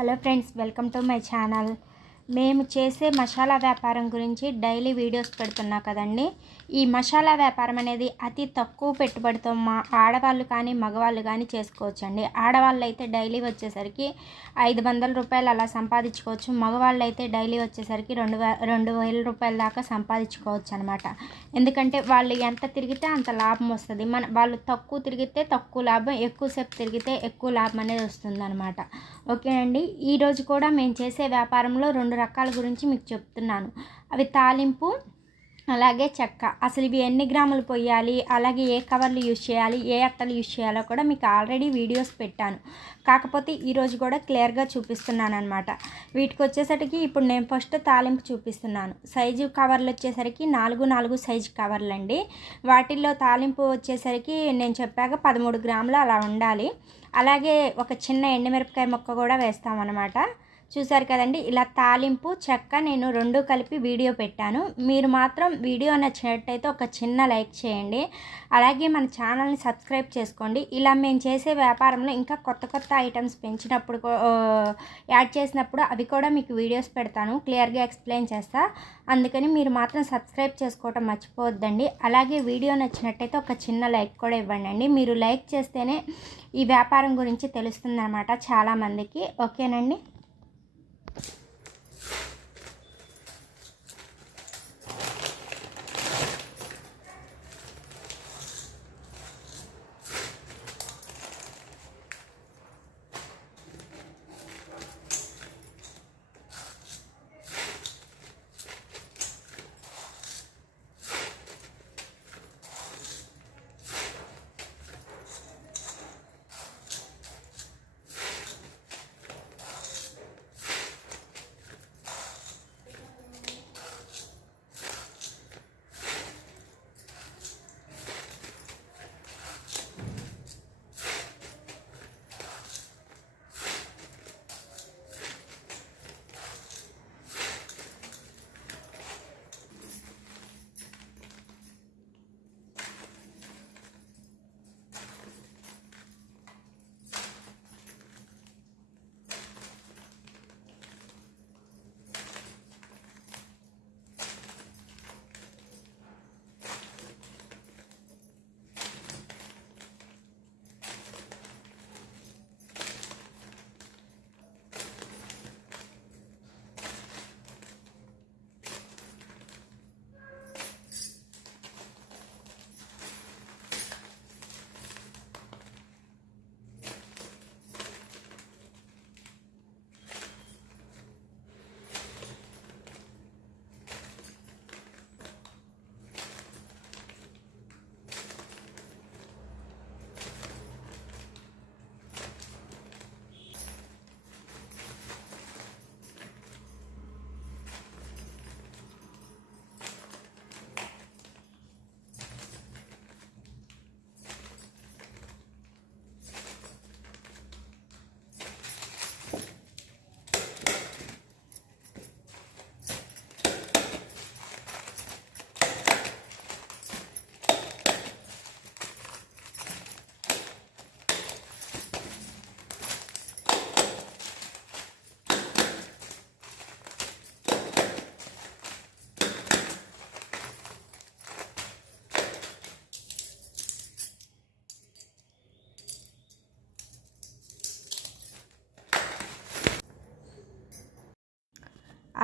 Hello friends, welcome to my channel. మేము చేసే మసాలా వ్యాపారం గురించి డైలీ వీడియోస్ పెడుతున్నా కదండి. ఈ మసాలా వ్యాపారం అనేది అతి తక్కువ పెట్టుబడితో మా ఆడవాళ్ళు కానీ మగవాళ్ళు కానీ చేసుకోవచ్చండి. ఆడవాళ్ళు అయితే డైలీ వచ్చేసరికి 500 రూపాయలు అలా సంపాదించుకోవచ్చు. మగవాళ్ళు అయితే డైలీ వచ్చేసరికి 2000 రూపాయల దాకా సంపాదించుకోవచ్చు అనమాట. ఎందుకంటే వాళ్ళు ఎంత తిరిగితే అంత లాభం వస్తుంది. వాళ్ళు తక్కువ తిరిగితే తక్కువ లాభం, ఎక్కువసేపు తిరిగితే ఎక్కువ లాభం అనేది వస్తుంది అనమాట. ఓకేనండి, ఈరోజు కూడా మేము చేసే వ్యాపారంలో 2 రకాల గురించి మీకు చెప్తున్నాను. అవి తాలింపు, అలాగే చెక్క. అసలు ఇవి ఎన్ని గ్రాములు పొయ్యాలి, అలాగే ఏ కవర్లు యూజ్ చేయాలి, ఏ అట్టలు యూజ్ చేయాలో కూడా మీకు ఆల్రెడీ వీడియోస్ పెట్టాను. కాకపోతే ఈరోజు కూడా క్లియర్గా చూపిస్తున్నాను అనమాట. వీటికి వచ్చేసరికి ఇప్పుడు నేను ఫస్ట్ తాలింపు చూపిస్తున్నాను. సైజు కవర్లు వచ్చేసరికి 4 సైజు కవర్లు అండి. వాటిల్లో తాలింపు వచ్చేసరికి నేను చెప్పాక 13 గ్రాములు అలా ఉండాలి. అలాగే ఒక చిన్న ఎండుమిరపకాయ ముక్క కూడా వేస్తామన్నమాట. చూసారు కదండి, ఇలా తాలింపు చెక్క నేను 2 కలిపి వీడియో పెట్టాను. మీరు మాత్రం వీడియో నచ్చినట్టయితే ఒక చిన్న లైక్ చేయండి. అలాగే మన ఛానల్ని సబ్స్క్రైబ్ చేసుకోండి. ఇలా మేము చేసే వ్యాపారంలో ఇంకా కొత్త ఐటమ్స్ పెంచినప్పుడు యాడ్ చేసినప్పుడు అవి కూడా మీకు వీడియోస్ పెడతాను, క్లియర్గా ఎక్స్ప్లెయిన్ చేస్తా. అందుకని మీరు మాత్రం సబ్స్క్రైబ్ చేసుకోవటం మర్చిపోవద్దండి. అలాగే వీడియో నచ్చినట్టయితే ఒక చిన్న లైక్ కూడా ఇవ్వండి. మీరు లైక్ చేస్తేనే ఈ వ్యాపారం గురించి తెలుస్తుందన్నమాట చాలామందికి. ఓకేనండి.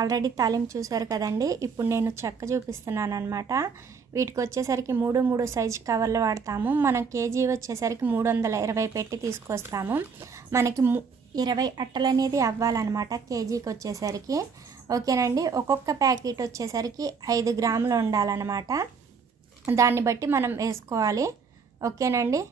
ఆల్రెడీ తాలింపు చూసారు కదండి. ఇప్పుడు నేను చెక్క చూపిస్తున్నాను అనమాట. వీటికి వచ్చేసరికి 3 సైజు కవర్లు వాడతాము. మనం కేజీ వచ్చేసరికి 320 పెట్టి తీసుకొస్తాము. మనకి 20 అట్టలు అనేది అవ్వాలన్నమాట కేజీకి వచ్చేసరికి. ఓకేనండి, ఒక్కొక్క ప్యాకెట్ వచ్చేసరికి 5 గ్రాములు ఉండాలన్నమాట. దాన్ని బట్టి మనం వేసుకోవాలి. ఓకేనండి.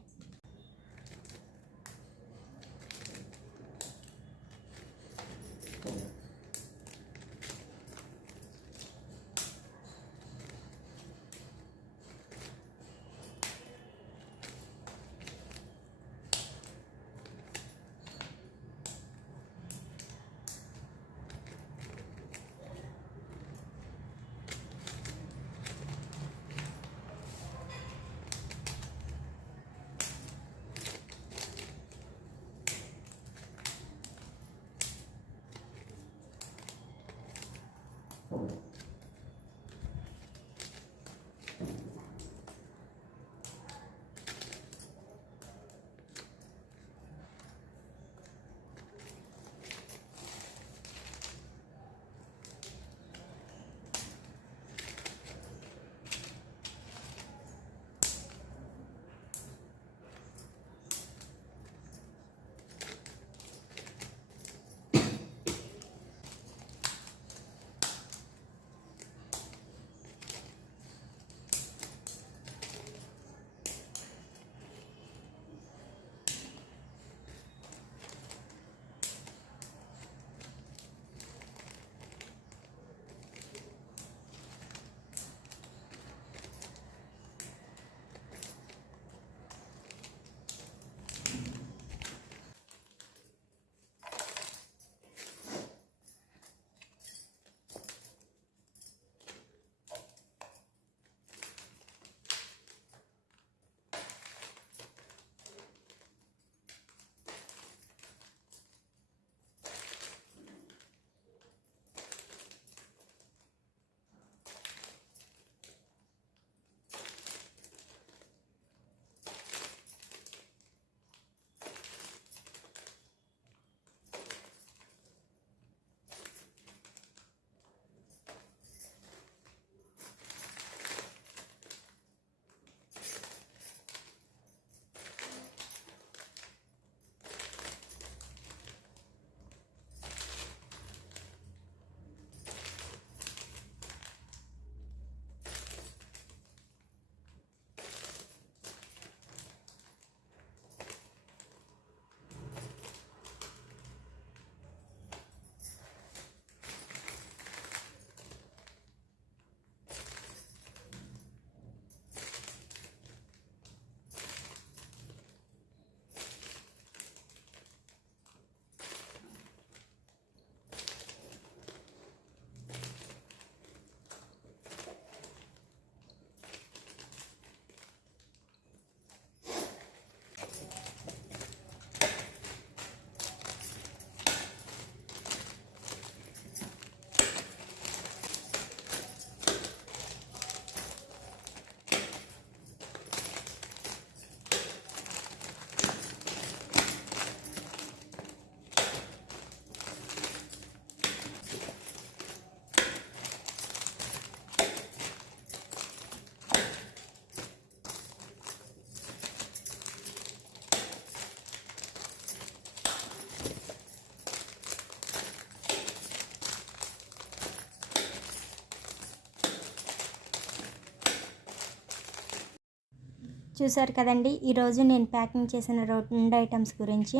చూసారు కదండి, ఈరోజు నేను ప్యాకింగ్ చేసిన 2 ఐటమ్స్ గురించి.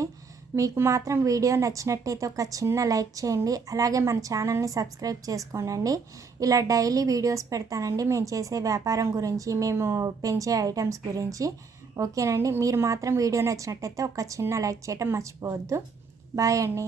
మీకు మాత్రం వీడియో నచ్చినట్టయితే ఒక చిన్న లైక్ చేయండి, అలాగే మన ఛానల్ని సబ్స్క్రైబ్ చేసుకోండి. ఇలా డైలీ వీడియోస్ పెడతానండి మేము చేసే వ్యాపారం గురించి, మేము పెంచే ఐటమ్స్ గురించి. ఓకేనండి, మీరు మాత్రం వీడియో నచ్చినట్టయితే ఒక చిన్న లైక్ చేయటం మర్చిపోవద్దు. బాయ్ అండి.